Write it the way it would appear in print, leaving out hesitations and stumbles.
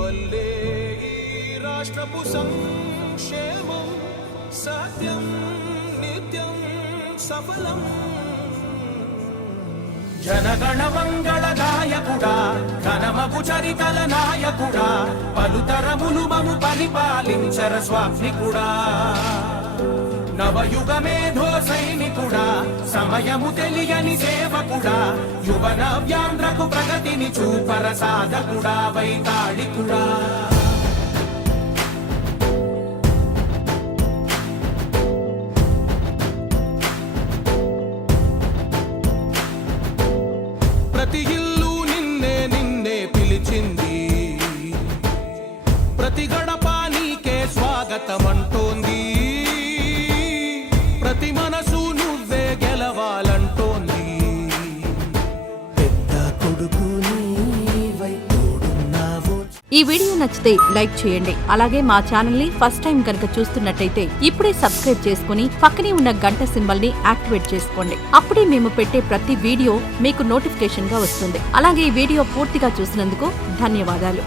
వల్లే ఈ రాష్ట్రపు సంక్షేమం సత్యం నిత్యం సఫలం. జనగణ మంగళ గాయకుడా ఘనమగు చరితల నాయకుడా పలుతరములు మము పరిపాలించర స్వామికుడా. నవయుగ మేధో సైనికుడా సమయము తెలియని సేవకుడా యువ నవ్యాంధ్రకు ప్రగతిని చూపర సాధకుడా వైతాళికుడా. ప్రతి ఇల్లు నిన్నే నిన్నే పిలిచింది, ప్రతి గడప నీకే స్వాగతమంటోంది, ప్రతి మనసు నువ్వే గెలవాలంటోంది. పెద్ద కొడుకు నీవై తోడున్నావు. ఈ వీడియో నచ్చితే లైక్ చేయండి. అలాగే మా ఛానల్ ని ఫస్ట్ టైం కనుక చూస్తున్నట్టయితే ఇప్పుడే సబ్స్క్రైబ్ చేసుకుని పక్కనే ఉన్న గంట సింబల్ ని యాక్టివేట్ చేసుకోండి. అప్పుడే మేము పెట్టే ప్రతి వీడియో మీకు నోటిఫికేషన్ గా వస్తుంది. అలాగే ఈ వీడియో పూర్తిగా చూసినందుకు ధన్యవాదాలు.